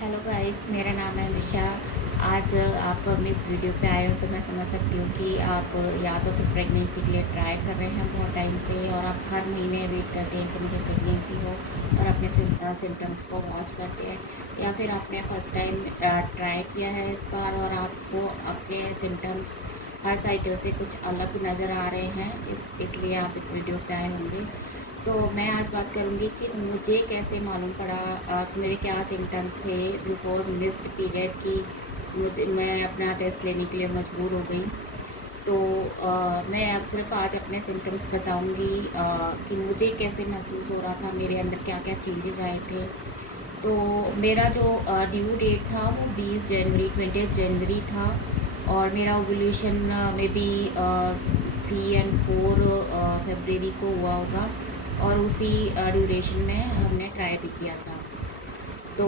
Hello guys, मेरा नाम है मिशा। आज आप इस वीडियो पे आए हो तो मैं समझ सकती हूँ कि आप या तो फिर प्रेगनेंसी के लिए ट्राई कर रहे हैं बहुत टाइम से, और आप हर महीने वेट करते हैं कि मुझे प्रेगनेंसी हो और अपने सिम्टम्स को वॉच करते हैं, या फिर आपने फ़र्स्ट टाइम ट्राई किया है इस बार और आपको अपने सिम्टम्स हर साइकिल से कुछ अलग नज़र आ रहे हैं, इसलिए आप इस वीडियो पे आए होंगे। तो मैं आज बात करूँगी कि मुझे कैसे मालूम पड़ा कि मेरे क्या सिम्टम्स थे बिफ़ोर मिस्ड पीरियड की मैं अपना टेस्ट लेने के लिए मजबूर हो गई। तो मैं अब सिर्फ आज अपने सिम्टम्स बताऊँगी कि मुझे कैसे महसूस हो रहा था, मेरे अंदर क्या-क्या चेंजेस आए थे। तो मेरा जो ड्यू डेट था वो 20 जनवरी 20 जनवरी था, और मेरा ओव्यूलेशन में बी 3 और 4 फरवरी को हुआ होगा, और उसी ड्यूरेशन में हमने ट्राई भी किया था। तो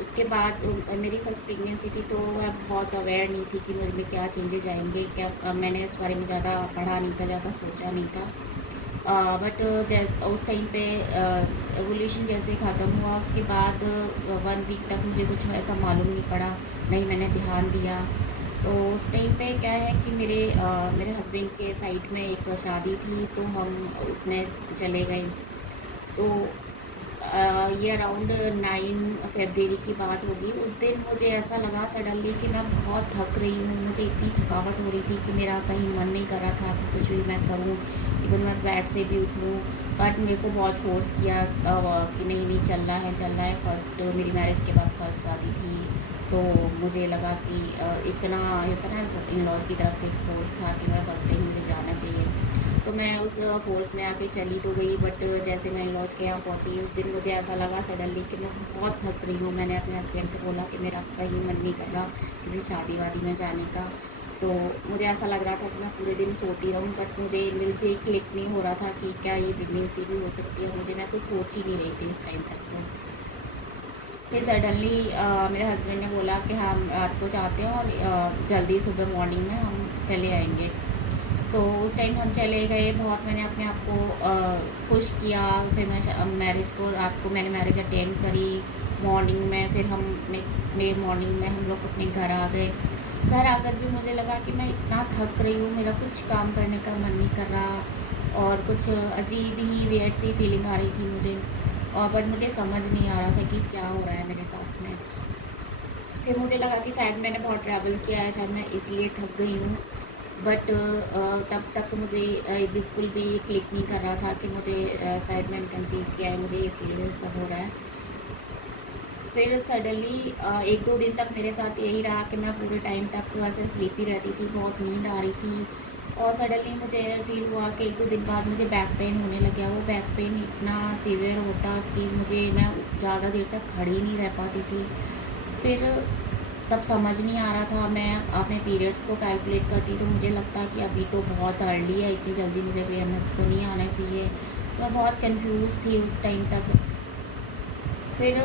उसके बाद मेरी फर्स्ट प्रेगनेंसी थी, तो मैं बहुत अवेयर नहीं थी कि मेरे में क्या चेंजेस आएंगे, क्या मैंने इस बारे में ज़्यादा पढ़ा नहीं था, ज़्यादा सोचा नहीं था। बट उस टाइम पे एवोल्यूशन जैसे ख़त्म हुआ उसके बाद 1 वीक तक मुझे कुछ ऐसा मालूम नहीं पड़ा, नहीं मैंने ध्यान दिया। तो उस टाइम पे क्या है कि मेरे हस्बैंड के साइड में एक शादी थी, तो हम उसमें चले गए। तो ये अराउंड 9 फरवरी की बात होगी। उस दिन मुझे ऐसा लगा सडनली कि मैं बहुत थक रही हूँ, मुझे इतनी थकावट हो रही थी कि मेरा कहीं मन नहीं कर रहा था कि कुछ भी मैं करूँ, इवन मैं बेड से भी उठूँ। बट मेरे को बहुत फोर्स किया कि नहीं नहीं चलना है। फर्स्ट मेरी मैरिज के बाद फर्स्ट शादी थी, तो मुझे लगा कि इतना होता ना, इन लॉज की तरफ से एक फोर्स था कि मेरा फर्स्ट टाइम मुझे जाना चाहिए। तो मैं उस फोर्स में आके चली तो गई, बट जैसे मैं लॉज के यहाँ पहुँची उस दिन मुझे ऐसा लगा सडनली कि मैं बहुत थक रही हूँ। मैंने अपने हस्बैंड से बोला कि मेरा कहीं मन नहीं कर रहा किसी शादी वादी में जाने का। तो मुझे ऐसा लग रहा था कि मैं पूरे दिन सोती रहूँ, बट मुझे क्लिक नहीं हो रहा था कि क्या ये प्रेगनेंसी भी हो सकती है। मैं कुछ सोच ही नहीं रही थी उस टाइम तक। तो फिर सडनली मेरे हस्बैंड ने बोला कि हम रात को चाहते हैं और जल्दी सुबह मॉर्निंग में हम चले आएंगे। तो उस टाइम हम चले गए, बहुत मैंने अपने आप को पुश किया। फिर मैं मैरिज को रात को मैंने मैरिज अटेंड करी। मॉर्निंग में फिर हम नेक्स्ट डे मॉर्निंग में हम लोग अपने घर आ गए। घर आकर भी मुझे लगा कि मैं इतना थक रही हूँ, मेरा कुछ काम करने का मन नहीं कर रहा, और कुछ अजीब ही वियर्ड सी फीलिंग आ रही थी मुझे। और बट मुझे समझ नहीं आ रहा था कि क्या हो रहा है मेरे साथ में। फिर मुझे लगा कि शायद मैंने बहुत ट्रैवल किया है, शायद मैं इसलिए थक गई हूँ। बट तब तक मुझे बिल्कुल भी क्लिक नहीं कर रहा था कि मुझे शायद मैंने कंसीव किया है, मुझे इसलिए सब हो रहा है। फिर सडनली 1-2 दिन तक मेरे साथ यही रहा कि मैं पूरे टाइम तक ऐसे स्लीपी रहती थी, बहुत नींद आ रही थी। और सडनली मुझे फील हुआ कि 1-2 दिन बाद मुझे बैक पेन होने लग गया। वो बैक पेन इतना सीवियर होता कि मैं ज़्यादा देर तक खड़ी नहीं रह पाती थी। फिर तब समझ नहीं आ रहा था, मैं अपने पीरियड्स को कैलकुलेट करती तो मुझे लगता कि अभी तो बहुत अर्ली है, इतनी जल्दी मुझे पीएमएस तो नहीं आना चाहिए। तो मैं बहुत कंफ्यूज थी उस टाइम तक। फिर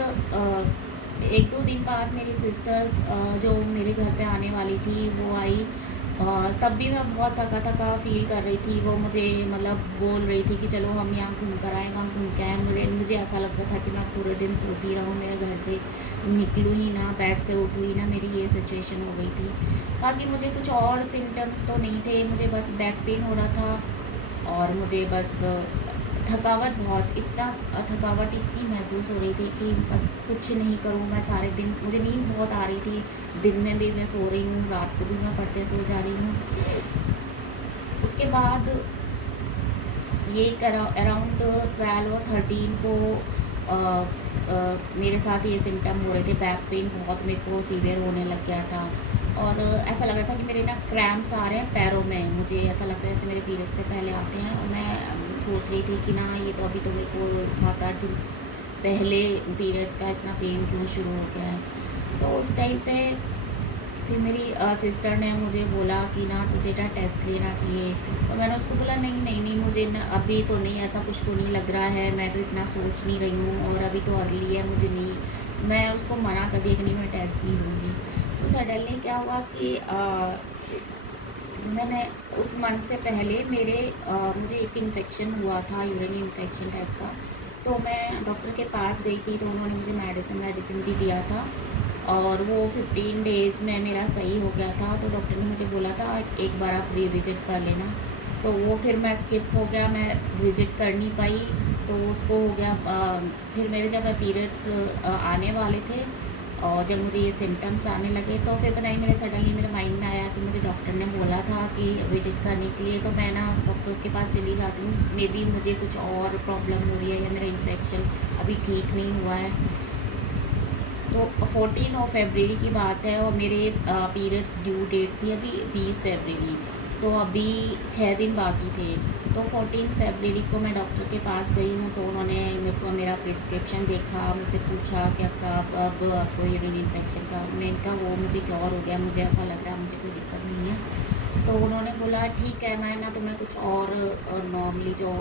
1-2 दिन बाद मेरी सिस्टर जो मेरे घर पे आने वाली थी वो आई। तब भी मैं बहुत थका थका फ़ील कर रही थी। वो मुझे मतलब बोल रही थी कि चलो हम यहाँ घूम कर आएँ, वहाँ घूम के आएँ। मुझे ऐसा लगता था कि मैं पूरे दिन सोती रहूँ, मेरे घर से निकलूँ ही ना, बेड से उठूँ ही ना, मेरी ये सिचुएशन हो गई थी। बाकी मुझे कुछ और सिम्टम तो नहीं थे, मुझे बस बैक पेन हो रहा था, और मुझे बस थकावट इतनी महसूस हो रही थी कि बस कुछ नहीं करूँ मैं सारे दिन। मुझे नींद बहुत आ रही थी, दिन में भी मैं सो रही हूँ, रात को भी मैं पढ़ते सो जा रही हूँ। उसके बाद ये अराउंड 12 और 13 को अ, मेरे साथ ये सिम्टम हो रहे थे। बैक पेन बहुत मेरे को सीवियर होने लग गया था, और ऐसा लग रहा था कि मेरे ना क्रैम्प्स आ रहे हैं पैरों में। मुझे ऐसा लगता है जैसे मेरे पीरियड से पहले आते हैं, और मैं सोच रही थी कि ना ये तो अभी तो मेरे को 7-8 दिन पहले पीरियड्स का इतना पेन क्यों शुरू हो गया है। तो उस टाइम पे फिर मेरी सिस्टर ने मुझे बोला कि ना तुझे ना टेस्ट लेना चाहिए। और मैंने उसको बोला नहीं नहीं नहीं, मुझे ना अभी तो नहीं, ऐसा कुछ तो नहीं लग रहा है, मैं तो इतना सोच नहीं रही हूँ, और अभी तो अर्ली है, मुझे नहीं। मैं उसको मना कर दिया कि नहीं मैं टेस्ट नहीं लूँगी। तो सडनली क्या हुआ कि मैंने उस मंथ से पहले मुझे एक इन्फेक्शन हुआ था, यूरिन इन्फेक्शन टाइप का। तो मैं डॉक्टर के पास गई थी, तो उन्होंने मुझे मेडिसिन भी दिया था। और वो 15 डेज़ में मेरा सही हो गया था। तो डॉक्टर ने मुझे बोला था एक बार आप रीविज़िट कर लेना। तो वो फिर मैं स्किप हो गया, मैं विज़िट कर नहीं पाई। तो उसको हो गया फिर मेरे जब पीरियड्स आने वाले थे और जब मुझे ये सिम्टम्स आने लगे, तो फिर पता नहीं मेरे सडनली मेरे माइंड में आया कि मुझे डॉक्टर ने बोला था कि विज़िट करने के लिए, तो मैं ना डॉक्टर के पास चली जाती हूँ। मे बी मुझे कुछ और प्रॉब्लम हो रही है या मेरा इन्फेक्शन अभी ठीक नहीं हुआ है। तो 14 ऑफ फरवरी की बात है और मेरे पीरियड्स ड्यू डेट थी अभी 20 फरवरी। तो अभी 6 दिन बाकी थे। तो 14 फरवरी को मैं डॉक्टर के पास गई हूँ। तो उन्होंने मेरे को मेरा प्रिस्क्रिप्शन देखा, मुझसे पूछा कि आपका अब आपको यूरिन इन्फेक्शन का, मैंने कहा वो मुझे क्योर हो गया, मुझे ऐसा लग रहा है, मुझे कोई दिक्कत नहीं है। तो उन्होंने बोला ठीक है, मैं ना तुम्हें कुछ और नॉर्मली जो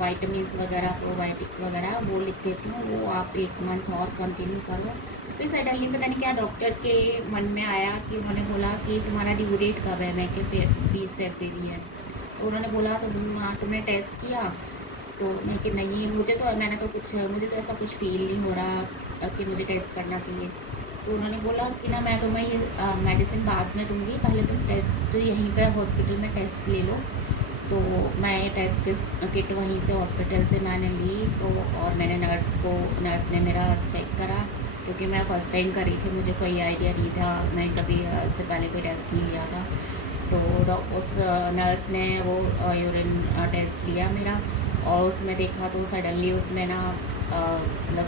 वाइटामिन्स वगैरह, प्रोबायोटिक्स वगैरह वो लिख देती हूँ, वो आप 1 मंथ और कंटिन्यू करो। फिर सडनली पता नहीं क्या डॉक्टर के मन में आया कि उन्होंने बोला कि तुम्हारा ड्यू डेट कब है। मैं कि 20 फरवरी है। तो उन्होंने बोला तुमने टेस्ट किया? तो मैं कि नहीं, मुझे तो ऐसा कुछ फील नहीं हो रहा कि मुझे टेस्ट करना चाहिए। तो उन्होंने बोला कि ना मैं तुम्हें ये मेडिसिन बाद में दूंगी, पहले तुम टेस्ट यहीं पे हॉस्पिटल में टेस्ट ले लो। तो मैं टेस्ट किट वहीं से हॉस्पिटल से मैंने ली। तो और मैंने नर्स ने मेरा चेक करा, क्योंकि मैं फ़र्स्ट टाइम करी थी, मुझे कोई आइडिया नहीं था, मैं कभी इससे पहले कोई टेस्ट नहीं लिया था। तो उस नर्स ने वो यूरिन टेस्ट लिया मेरा, और उसमें देखा तो सडनली उसमें ना मतलब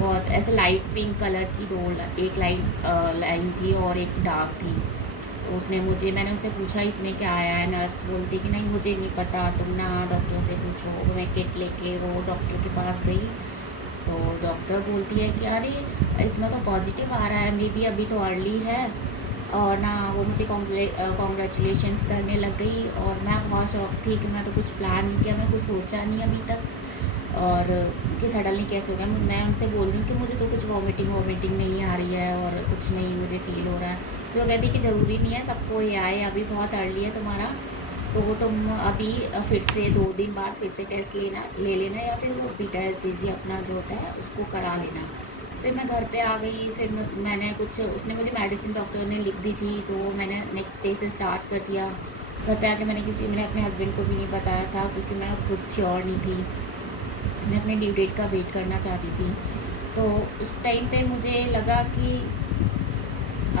बहुत ऐसे लाइट पिंक कलर की एक लाइन थी और एक डार्क थी। तो मैंने उनसे पूछा इसमें क्या आया है। नर्स बोलती कि नहीं मुझे नहीं पता, तुम ना डॉक्टर से पूछो। तो मैं किट लेके वो डॉक्टर के पास गई। तो डॉक्टर बोलती है कि अरे इसमें तो पॉजिटिव आ रहा है, मे बी अभी तो अर्ली है। और ना वो मुझे कॉन्ग्रेचुलेशंस करने लग गई। और मैं बहुत शौक थी कि मैं तो कुछ प्लान नहीं किया, मैं कुछ सोचा नहीं अभी तक, और कि सडनली कैसे हो गया। मैं उनसे बोल रही हूँ कि मुझे तो कुछ वॉमिटिंग नहीं आ रही है और कुछ नहीं मुझे फ़ील हो रहा है। तो वो कहती कि ज़रूरी नहीं है सबको ये आए, अभी बहुत अर्ली है तुम्हारा, तो वो तुम अभी फिर से 2 दिन बाद फिर से टेस्ट ले लेना, या फिर वो बीटा एसजीजी अपना जो होता है उसको करा लेना। फिर मैं घर पे आ गई। फिर मैंने कुछ, उसने मुझे मेडिसिन डॉक्टर ने लिख दी थी, तो मैंने नेक्स्ट डे से स्टार्ट कर दिया। घर पे आके मैंने अपने हस्बैंड को भी नहीं बताया था, क्योंकि मैं खुद श्योर नहीं थी, मैं अपने ड्यू डेट का वेट करना चाहती थी। तो उस टाइम पे मुझे लगा कि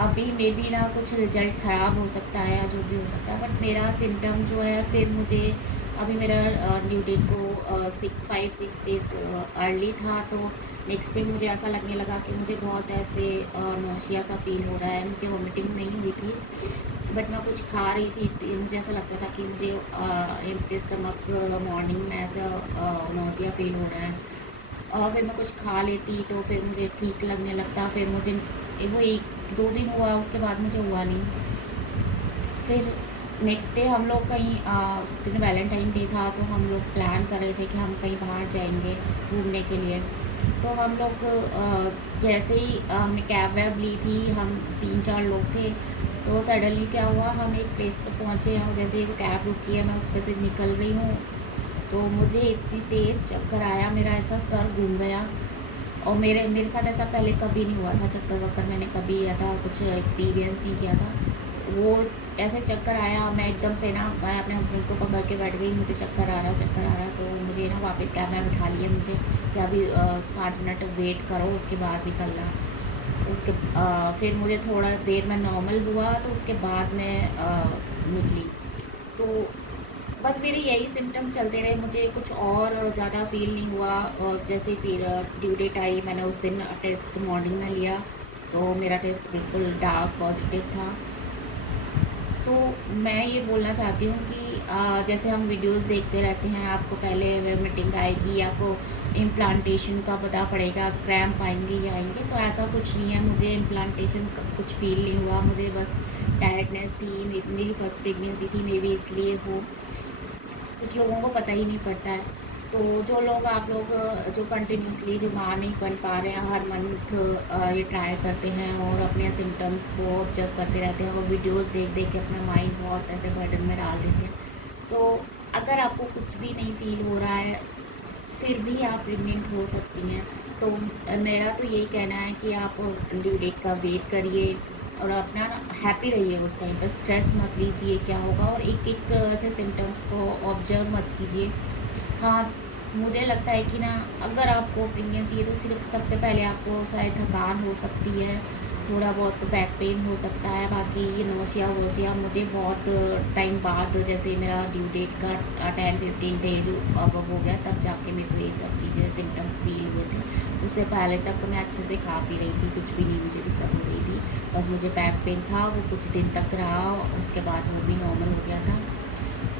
अभी मे बी ना कुछ रिज़ल्ट ख़राब हो सकता है या जो भी हो सकता है, बट मेरा सिम्टम जो है, फिर मुझे अभी मेरा ड्यू डेट को 5-6 डेज़ अर्ली था। तो नेक्स्ट डे मुझे ऐसा लगने लगा कि मुझे बहुत ऐसे नौशिया सा फील हो रहा है। मुझे वॉमिटिंग नहीं हुई थी, बट मैं कुछ खा रही थी, मुझे ऐसा लगता था कि मुझे एम्प्टी स्टमक मॉर्निंग में ऐसा नौशिया फील हो रहा है। और फिर मैं कुछ खा लेती तो फिर मुझे ठीक लगने लगता। फिर मुझे वो 1-2 दिन हुआ, उसके बाद मुझे हुआ नहीं। फिर नेक्स्ट डे हम लोग कहीं उस दिन वैलेंटाइन डे था, तो हम लोग प्लान कर रहे थे कि हम कहीं बाहर जाएंगे घूमने के लिए। तो हम लोग जैसे ही हमने कैब वैब ली थी, हम 3-4 लोग थे। तो सडनली क्या हुआ, हम एक प्लेस पर पहुँचे और जैसे ही वो कैब रुकी है, मैं उस पर से निकल रही हूँ, तो मुझे इतनी तेज़ चक्कर आया, मेरा ऐसा सर घूम गया। और मेरे साथ ऐसा पहले कभी नहीं हुआ था, चक्कर वक्कर मैंने कभी ऐसा कुछ एक्सपीरियंस नहीं किया था। वो ऐसे चक्कर आया, मैं एकदम से ना, मैं अपने हस्बैंड को पकड़ के बैठ गई, मुझे चक्कर आ रहा। तो मुझे ना वापस कैब में बिठा लिया मुझे कि अभी 5 मिनट वेट करो, उसके बाद निकलना। फिर मुझे थोड़ा देर में नॉर्मल हुआ, तो उसके बाद मैं निकली। तो बस मेरे यही सिम्टम चलते रहे, मुझे कुछ और ज़्यादा फील नहीं हुआ। और जैसे फिर ड्यू डेट आई, मैंने उस दिन टेस्ट मॉर्निंग में लिया, तो मेरा टेस्ट बिल्कुल डार्क पॉजिटिव था। तो मैं ये बोलना चाहती हूँ कि जैसे हम वीडियोस देखते रहते हैं, आपको पहले वोमिटिंग आएगी, आपको इम्प्लांटेशन का पता पड़ेगा, क्रैम्प आएंगे या आएंगे, तो ऐसा कुछ नहीं है। मुझे इम्प्लांटेशन का कुछ फील नहीं हुआ, मुझे बस टायर्डनेस थी। मेरी फर्स्ट प्रेगनेंसी थी, मे बी इसलिए हो, कुछ लोगों को पता ही नहीं पड़ता है। तो जो लोग, आप लोग जो कंटिन्यूसली जो माँ नहीं बन पा रहे हैं, हर मंथ ये ट्राई करते हैं और अपने सिम्टम्स को ऑब्जर्व करते रहते हैं और वीडियोस देख देख के अपना माइंड बहुत ऐसे बर्डन में डाल देते हैं। तो अगर आपको कुछ भी नहीं फील हो रहा है, फिर भी आप प्रेग्नेंट हो सकती हैं। तो मेरा तो यही कहना है कि आप ड्यू डेट का वेट करिए और अपना ना हैप्पी रहिए उस टाइम पर, स्ट्रेस मत लीजिए क्या होगा, और एक एक ऐसे सिम्टम्स को ऑब्जर्व मत कीजिए। हाँ, मुझे लगता है कि ना अगर आपको प्रेगनेंसी है तो सिर्फ सबसे पहले आपको शायद थकान हो सकती है, थोड़ा बहुत बैक पेन हो सकता है, बाकी ये नोशिया वोशिया मुझे बहुत टाइम बाद, जैसे मेरा ड्यू डेट का 10-15 डेज अब हो गया तब जाके मेरे को ये सब चीज़ें सिम्टम्स फील हुए थे। उससे पहले तक मैं अच्छे से खा पी रही थी, कुछ भी नहीं मुझे दिक्कत हो रही थी। बस मुझे बैक पेन था, वो कुछ दिन तक रहा, उसके बाद वो भी नॉर्मल हो गया था।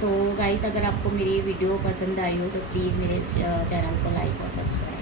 तो गाइस, अगर आपको मेरी वीडियो पसंद आई हो तो प्लीज़ मेरे चैनल को लाइक और सब्सक्राइब